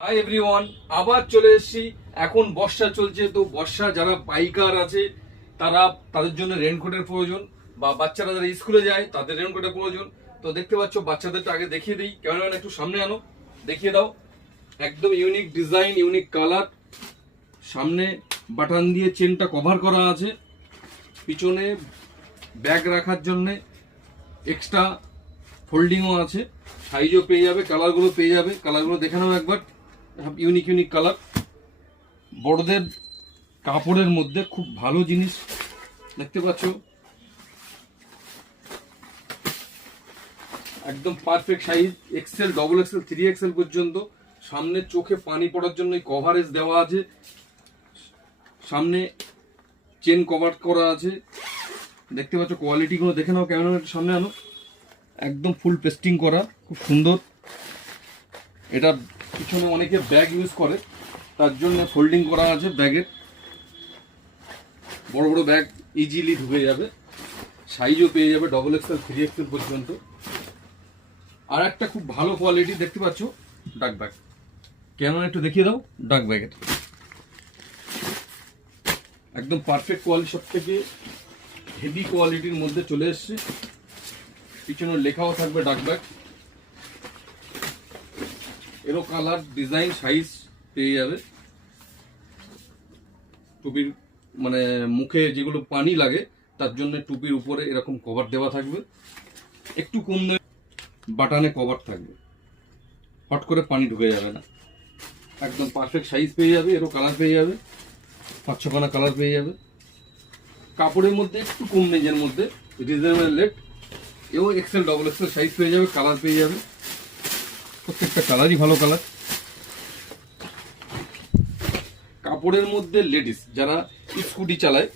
Hi everyone, আবার চলে এসেছি। এখন বর্ষা চলছে, তো বর্ষা যারা বাইকার আছে তাদের জন্য রেনকোটের প্রয়োজন, বা বাচ্চারা যারা স্কুলে যায় তাদের রেনকোটের প্রয়োজন। তো দেখতে পাচ্ছ, বাচ্চাদেরটা আগে দেখিয়ে দিই। ক্যামেরাম্যান একটু সামনে আনো, দেখিয়ে দাও। একদম ইউনিক ডিজাইন, ইউনিক কালার। সামনে বাটন দিয়ে চেনটা কভার করা আছে, পিছনে ব্যাগ রাখার জন্য এক্সট্রা ফোল্ডিংও আছে, সাইজও পেয়ে যাবে, কালারগুলো পেয়ে যাবে। কালারগুলো দেখে নাও একবার, ইউনিক ইউনিক কালার। বড়দের কাপড়ের মধ্যে খুব ভালো জিনিস দেখতে পাচ্ছ, একদম perfect size, XL, double XL, 3XL পর্যন্ত। সামনে চোখে পানি পড়ার জন্য কভারেজ দেওয়া আছে, সামনে চেন কভার করা আছে। দেখতে পাচ্ছ কোয়ালিটিগুলো দেখে নাও, ক্যামেরার সামনে আনো। একদম ফুল পেস্টিং করা, খুব সুন্দর। এটা পিছনে অনেকে ব্যাগ ইউজ করে, তার জন্য ফোল্ডিং করা আছে। ব্যাগের বড় বড় ব্যাগ ইজিলি ঢুকে যাবে, সাইজও পেয়ে যাবে ডবল এক্সেল, 3XL পর্যন্ত। আর একটা খুব ভালো কোয়ালিটি দেখতে পাচ্ছ, ডাক ব্যাগ। কেন একটু দেখিয়ে দাও ডাক ব্যাগের, একদম পারফেক্ট কোয়ালিটি, সব থেকে হেভি কোয়ালিটির মধ্যে চলে এসছে। পিছনে লেখাও থাকবে ডাক ব্যাগ। এরও কালার, ডিজাইন, সাইজ পেয়ে যাবে। টুপির মানে মুখে যেগুলো পানি লাগে তার জন্য টুপির উপরে এরকম কভার দেওয়া থাকবে, একটু কম দামে বাটানে কভার থাকবে, হট করে পানি ঢুকে যাবে না। একদম পারফেক্ট সাইজ পেয়ে যাবে, এরও কালার পেয়ে যাবে, 5-6খানা কালার পেয়ে যাবে। কাপড়ের মধ্যে একটু কম রেঞ্জের মধ্যে, রিজনেবল রেট। এও এক্সেল, ডবল এক্সেল সাইজ পেয়ে যাবে, কালার পেয়ে যাবে, প্রত্যেকটা কালারই ভালো কালার। কাপড়ের মধ্যে লেডিস যারা স্কুটি চালায়,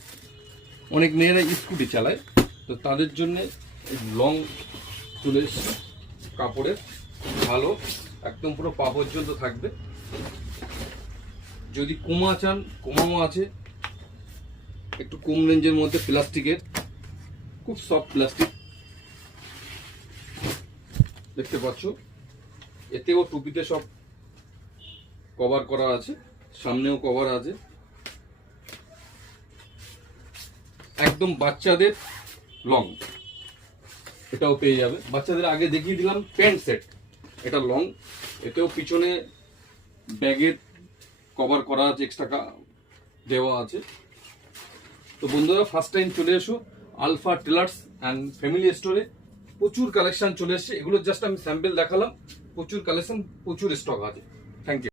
অনেক মেয়েরা স্কুটি চালায়, তো তাদের জন্য লং চলে এসছে কাপড়ের, ভালো, একদম পুরো পা পর্যন্ত থাকবে। যদি কোমা চান, কোমাও আছে, একটু কম রেঞ্জের মধ্যে, প্লাস্টিকের, খুব সফট প্লাস্টিক দেখতে পাচ্ছ। এতেও টুপিতে সব কভার করা আছে, সামনেও কভার আছে। একদম বাচ্চাদের লং, এটাও পেয়ে যাবে। বাচ্চাদের আগে দেখিয়ে দিলাম প্যান্ট সেট, এটা লং। এতেও পিছনে ব্যাগের কভার করা আছে, এক্সট্রা দেওয়া আছে। তো বন্ধুরা, ফার্স্ট টাইম চলে এসো আলফা টেলার্স অ্যান্ড ফ্যামিলি স্টোরে। প্রচুর কালেকশন চলে এসছে, এগুলো জাস্ট আমি স্যাম্পল দেখালাম। প্রচুর কালেকশন, প্রচুর স্টক আছে। Thank you.